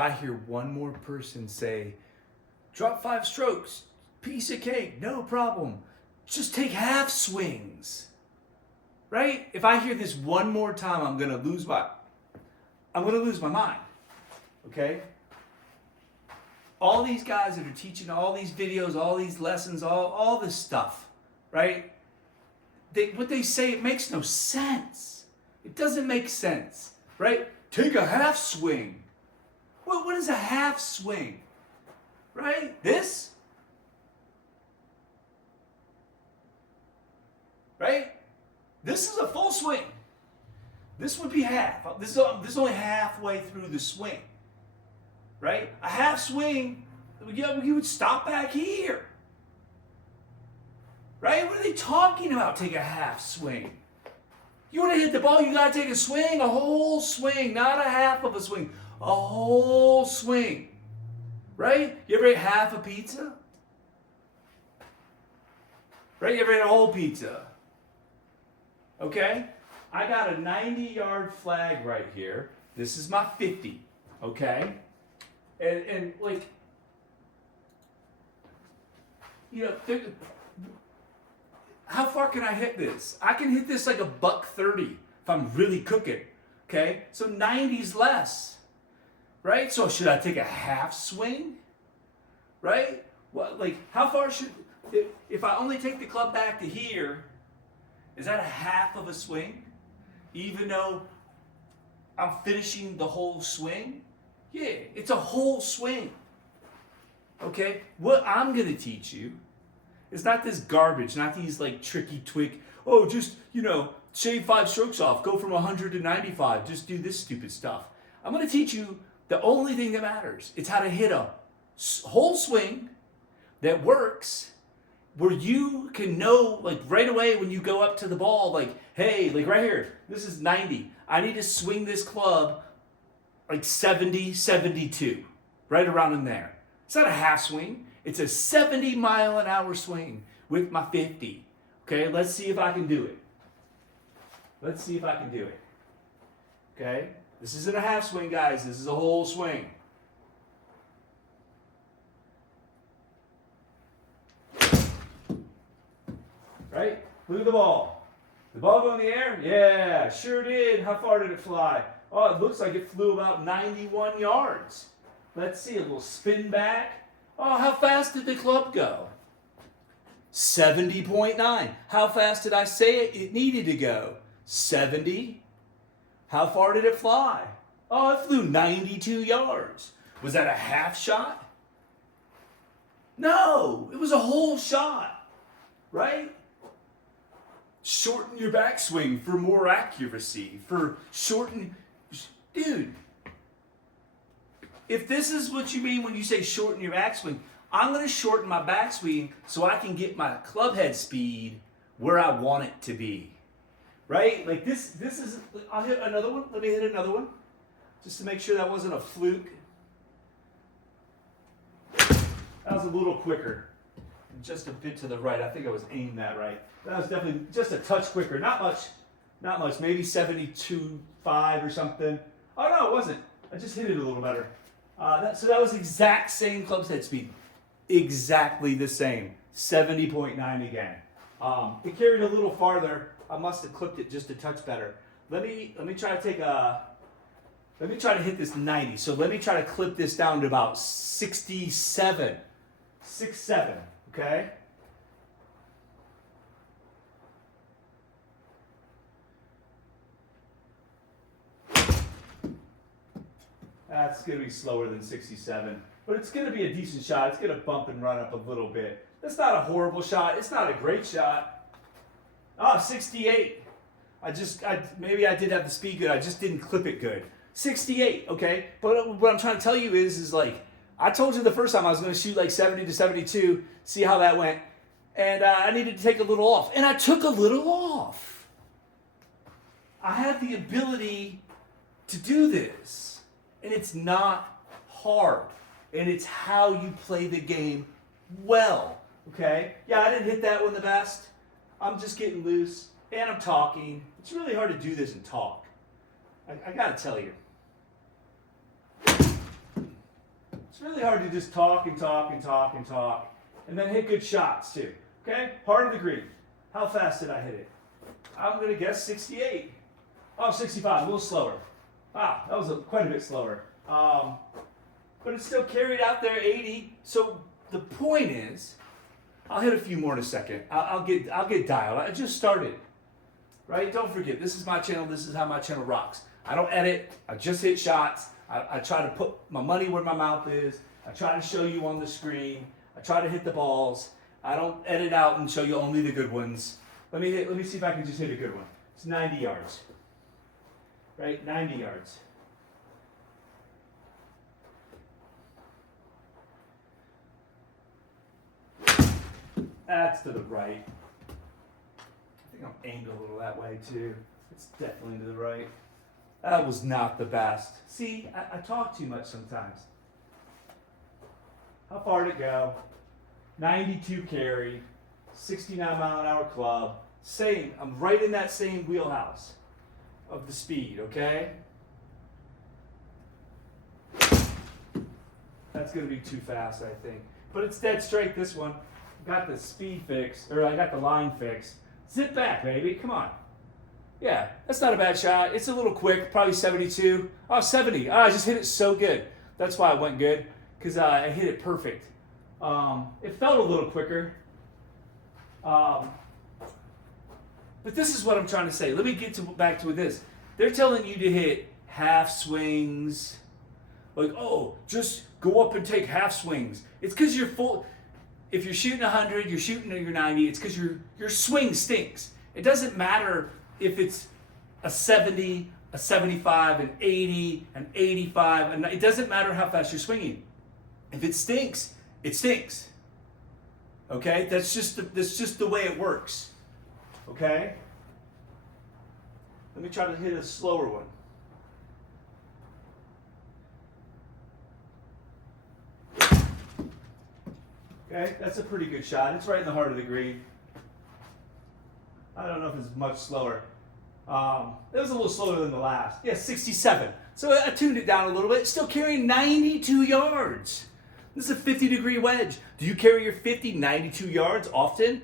I hear one more person say, drop 5 strokes, piece of cake, no problem. Just take half swings. Right? If I hear this one more time, I'm gonna lose my mind. Okay? All these guys that are teaching all these videos, all these lessons, all this stuff, right? What they say, it makes no sense. It doesn't make sense, right? Take a half swing. What is a half swing? Right? This? Right? This is a full swing. This would be half. This is only halfway through the swing. Right? A half swing, you would stop back here. Right? What are they talking about? Take a half swing. You want to hit the ball, you got to take a swing, a whole swing, not a half of a swing. A whole swing. Right? You ever ate half a pizza? Right? You ever ate a whole pizza? Okay? I got a 90-yard flag right here. This is my 50. Okay? And like, you know, how far can I hit this? I can hit this like a $130 if I'm really cooking. Okay? So 90's less. Right? So should I take a half swing? Right? What, like, how far should, if I only take the club back to here, is that a half of a swing? Even though I'm finishing the whole swing? Yeah, it's a whole swing. Okay? What I'm going to teach you is not this garbage, not these like tricky twig, oh, just, you know, shave 5 strokes off, go from 100 to 95, just do this stupid stuff. I'm going to teach you the only thing that matters. It's how to hit a whole swing that works, where you can know, like, right away when you go up to the ball, like, hey, like right here, this is 90. I need to swing this club like 70, 72, right around in there. It's not a half swing. It's a 70-mile-an-hour swing with my 50. Okay, let's see if I can do it. Let's see if I can do it. Okay, this isn't a half swing, guys. This is a whole swing. Right? Look at the ball. The ball go in the air? Yeah, sure did. How far did it fly? Oh, it looks like it flew about 91 yards. Let's see, a little spin back. Oh, how fast did the club go? 70.9. How fast did I say it needed to go? 70. How far did it fly? Oh, it flew 92 yards. Was that a half shot? No, it was a whole shot, right? Shorten your backswing for more accuracy, dude, if this is what you mean when you say shorten your backswing, I'm going to shorten my backswing so I can get my club head speed where I want it to be. Right? Like this is, I'll hit another one. Let me hit another one just to make sure that wasn't a fluke. That was a little quicker. Just a bit to the right. I think I was aimed that right. That was definitely just a touch quicker. Not much. Maybe 72.5 or something. Oh no, it wasn't. I just hit it a little better. So that was exact same club's head speed. Exactly the same. 70.9 again. It carried a little farther. I must have clipped it just a touch better. Let me try to let me try to hit this 90. So let me try to clip this down to about 67. 6-7. Okay? That's going to be slower than 67. But it's going to be a decent shot. It's going to bump and run up a little bit. That's not a horrible shot. It's not a great shot. Oh, 68. Maybe I did have the speed good. I just didn't clip it good. 68, okay? But what I'm trying to tell you is like, I told you the first time I was going to shoot like 70 to 72, see how that went. And I needed to take a little off. And I took a little off. I had the ability to do this. And it's not hard. And it's how you play the game well. Okay? Yeah, I didn't hit that one the best. I'm just getting loose. And I'm talking. It's really hard to do this and talk. I got to tell you. It's really hard to just talk and talk and talk and talk and then hit good shots too. Okay? Heart of the green. How fast did I hit it? I'm going to guess 68. Oh, 65, a little slower. Ah, that was quite a bit slower. But it's still carried out there 80. So the point is, I'll hit a few more in a second. I'll get dialed. I just started. Right? Don't forget, this is my channel. This is how my channel rocks. I don't edit. I just hit shots. I try to put my money where my mouth is. I try to show you on the screen. I try to hit the balls. I don't edit out and show you only the good ones. Let me see if I can just hit a good one. It's 90 yards. Right? 90 yards. That's to the right. I think I'm aimed a little that way too. It's definitely to the right. That was not the best. See, I talk too much sometimes. How far did it go? 92 carry, 69 mile an hour club. Same, I'm right in that same wheelhouse of the speed, okay? That's gonna be too fast, I think. But it's dead straight, this one. Got the speed fixed, or I got the line fixed. Zip back, baby, come on. Yeah, that's not a bad shot. It's a little quick, probably 72. Oh, 70. Oh, I just hit it so good. That's why it went good, because I hit it perfect. It felt a little quicker. But this is what I'm trying to say. Let me get back to this. They're telling you to hit half swings. Like, oh, just go up and take half swings. It's because you're full. If you're shooting 100, you're shooting your 90, it's because your swing stinks. It doesn't matter if it's a 70, a 75, an 80, an 85, and it doesn't matter how fast you're swinging. If it stinks, it stinks. Okay? That's just the way it works. Okay? Let me try to hit a slower one. Okay, that's a pretty good shot. It's right in the heart of the green. I don't know if it's much slower. It was a little slower than the last. Yeah, 67. So I tuned it down a little bit. Still carrying 92 yards. This is a 50-degree wedge. Do you carry your 50, 92 yards often?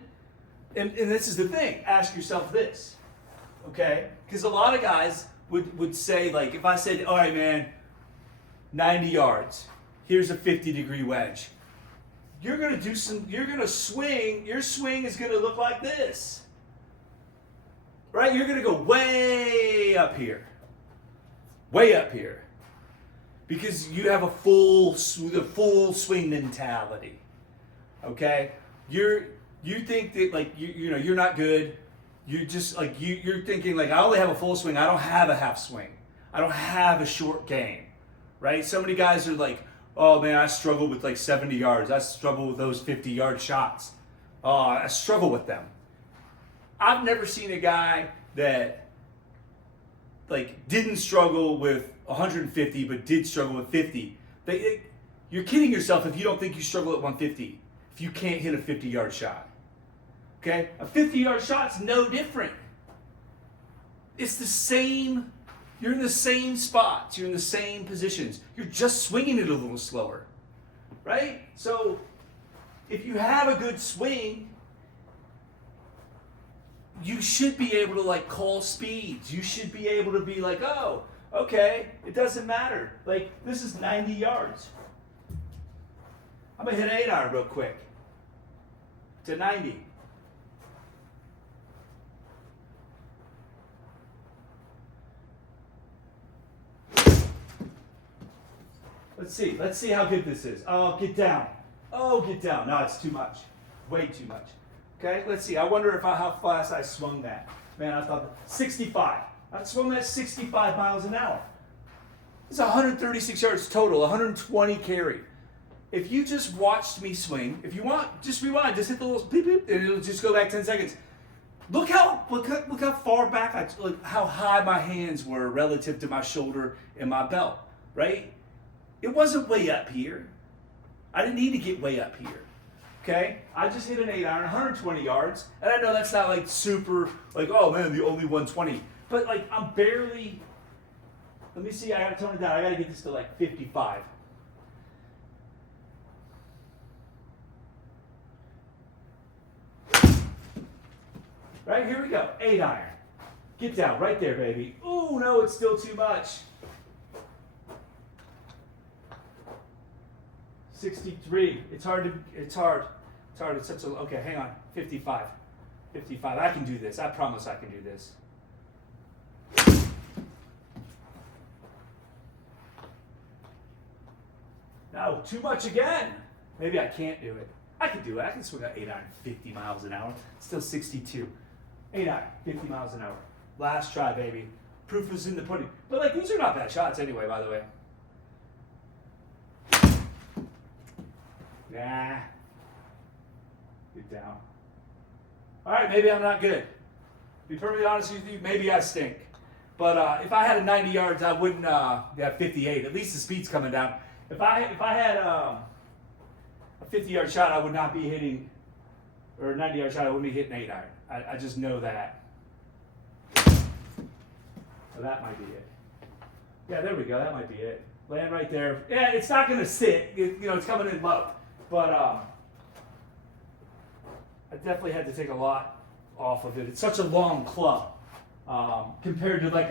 And this is the thing. Ask yourself this. Okay? Because a lot of guys would say, like, if I said, all right, man, 90 yards. Here's a 50-degree wedge. You're going to swing, your swing is going to look like this. Right? You're going to go way up here. Way up here. Because you have a full swing mentality. Okay? You think that, like, you know, you're not good. You just, like, you're thinking, like, I only have a full swing. I don't have a half swing. I don't have a short game. Right? So many guys are like, oh man, I struggle with like 70 yards. I struggle with those 50-yard shots. I struggle with them. I've never seen a guy that like didn't struggle with 150 but did struggle with 50. You're kidding yourself if you don't think you struggle at 150 if you can't hit a 50-yard shot. Okay? A 50-yard shot's no different. It's the same. You're in the same spots. You're in the same positions. You're just swinging it a little slower, right? So if you have a good swing, you should be able to like call speeds. You should be able to be like, oh, okay, it doesn't matter. Like this is 90 yards. I'm gonna hit an 8-iron real quick to 90. Let's see how good this is. Oh, get down. Oh, get down. No, it's too much. Way too much. Okay, let's see. I wonder how fast I swung that. Man, I thought 65. I swung that 65 miles an hour. It's 136 yards total, 120 carry. If you just watched me swing, if you want, just rewind, just hit the little beep beep, and it'll just go back 10 seconds. Look how far back how high my hands were relative to my shoulder and my belt, right? It wasn't way up here. I didn't need to get way up here. Okay? I just hit an 8-iron, 120 yards. And I know that's not like super, like, oh man, the only 120. But like, I'm barely, let me see, I gotta tone it down. I gotta get this to like 55. Right, here we go. 8 iron. Get down right there, baby. Ooh, no, it's still too much. 63. It's hard. It's such a, okay, hang on. 55. 55. I can do this. I promise I can do this. No, too much again. Maybe I can't do it. I can do it. I can swing an 8 iron 50 miles an hour. Still 62. 8 iron, 50 miles an hour. Last try, baby. Proof is in the pudding. But like, these are not bad shots anyway, by the way. Nah. Get down. All right, maybe I'm not good. To be perfectly honest with you, maybe I stink. But if I had a 90 yards, I wouldn't have 58. At least the speed's coming down. If I had a 50-yard shot, I would not be hitting, or a 90-yard shot, I wouldn't be hitting 8 iron. I just know that. So that might be it. Yeah, there we go. That might be it. Land right there. Yeah, it's not going to sit. It's coming in low. But I definitely had to take a lot off of it. It's such a long club compared to like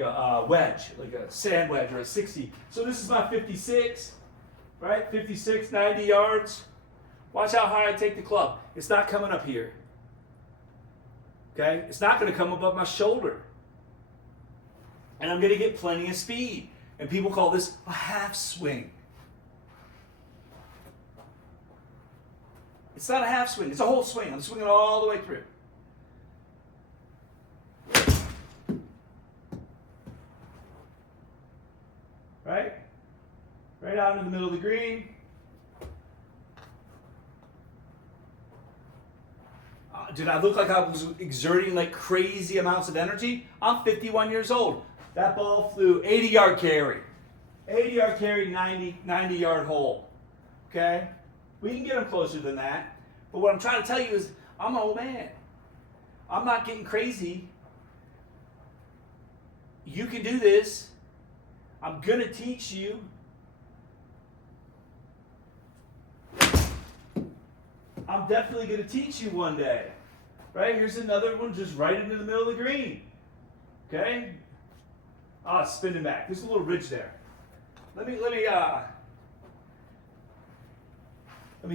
a wedge, like a sand wedge or a 60. So this is my 56, right? 56, 90 yards. Watch how high I take the club. It's not coming up here. Okay? It's not going to come above my shoulder. And I'm going to get plenty of speed. And people call this a half swing. It's not a half swing. It's a whole swing. I'm swinging all the way through. Right? Right out in the middle of the green. Did I look like I was exerting like crazy amounts of energy? I'm 51 years old. That ball flew 80-yard carry. 80-yard carry, 90-yard hole. Okay? We can get them closer than that. But what I'm trying to tell you is I'm an old man. I'm not getting crazy. You can do this. I'm going to teach you. I'm definitely going to teach you one day. Right? Here's another one just right into the middle of the green. Okay? Ah, it's spinning back. There's a little ridge there. Let me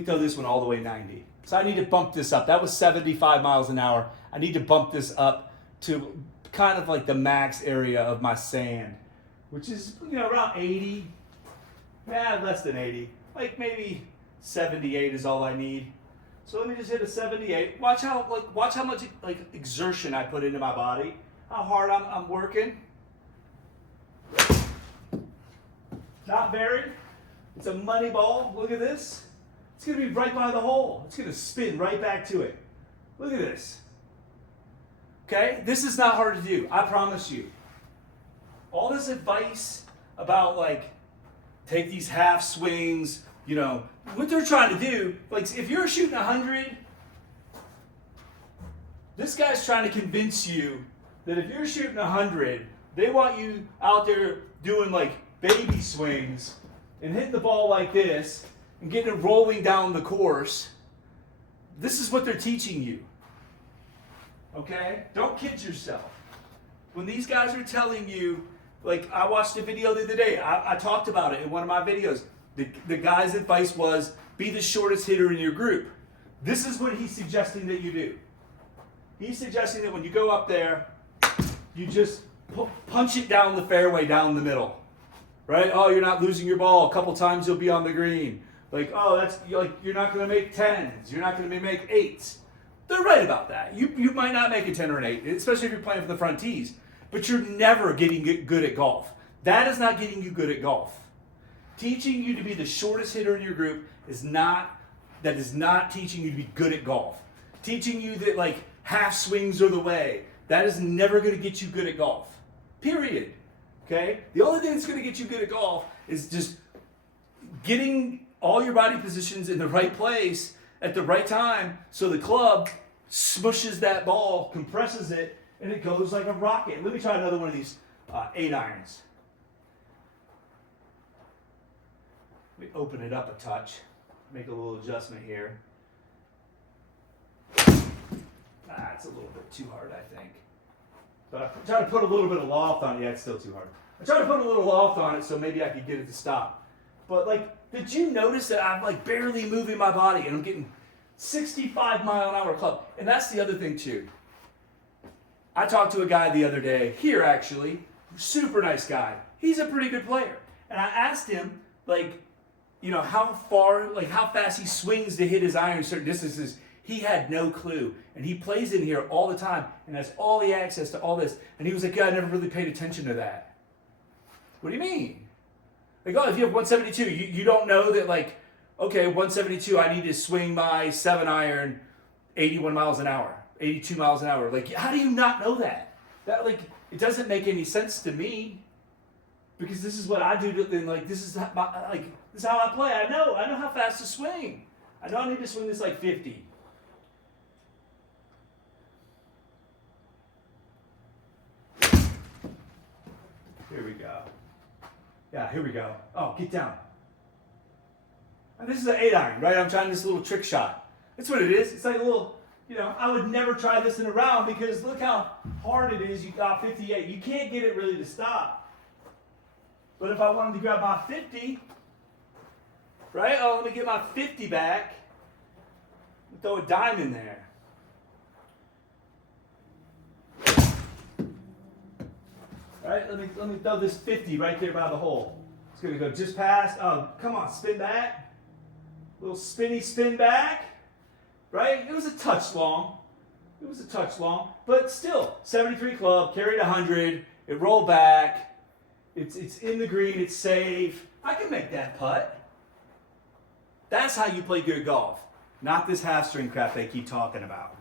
throw this one all the way 90. So I need to bump this up. That was 75 miles an hour. I need to bump this up to kind of like the max area of my sand, which is around 80. Yeah, less than 80. Like maybe 78 is all I need. So let me just hit a 78. Watch how much exertion I put into my body. How hard I'm working. Not very. It's a money ball. Look at this. It's going to be right by the hole. It's going to spin right back to it. Look at this. Okay? This is not hard to do. I promise you. All this advice about take these half swings, what they're trying to do, if you're shooting 100, this guy's trying to convince you that if you're shooting 100, they want you out there doing baby swings and hitting the ball like this and getting it rolling down the course. This is what they're teaching you. Okay? Don't kid yourself. When these guys are telling you, I watched a video the other day. I talked about it in one of my videos. The guy's advice was, be the shortest hitter in your group. This is what he's suggesting that you do. He's suggesting that when you go up there, you just punch it down the fairway, down the middle. Right? Oh, you're not losing your ball. A couple times you'll be on the green. You're not going to make 10s. You're not going to make 8s. They're right about that. You might not make a 10 or an 8, especially if you're playing for the front tees. But you're never getting good at golf. That is not getting you good at golf. Teaching you to be the shortest hitter in your group is not teaching you to be good at golf. Teaching you that half swings are the way, that is never going to get you good at golf. Period. Okay? The only thing that's going to get you good at golf is just getting all your body positions in the right place at the right time so the club smushes that ball, compresses it, and it goes like a rocket. Let me try another one of these 8 irons. Let me open it up a touch, make a little adjustment here. It's a little bit too hard, I think. But I try to put a little bit of loft on it. Yeah, it's still too hard. I try to put a little loft on it so maybe I could get it to stop. But like, did you notice that I'm like barely moving my body and I'm getting 65-mile-an-hour club? And that's the other thing too. I talked to a guy the other day, here actually, super nice guy. He's a pretty good player. And I asked him, like, you know, how fast he swings to hit his iron certain distances. He had no clue. And he plays in here all the time and has all the access to all this. And he was like, yeah, I never really paid attention to that. What do you mean? Like, oh, if you have 172, you don't know that, like, okay, 172, I need to swing my 7-iron 81 miles an hour, 82 miles an hour. Like, how do you not know that? That, like, it doesn't make any sense to me. Because this is what I do, and like this is how I play. I know how fast to swing. I know I need to swing this like 50. Here we go. Yeah, here we go. Oh, get down. And this is an 8-iron, right? I'm trying this little trick shot. That's what it is. It's like a little, you know, I would never try this in a round because look how hard it is. You got 58. You can't get it really to stop. But if I wanted to grab my 50, right? Oh, let me get my 50 back. Throw a dime in there. All right, let me throw this 50 right there by the hole. It's going to go just past. Oh, come on, spin back. Little spinny spin back. Right? It was a touch long. But still, 73 club, carried 100. It rolled back. It's in the green, it's safe. I can make that putt. That's how you play good golf. Not this half string crap they keep talking about.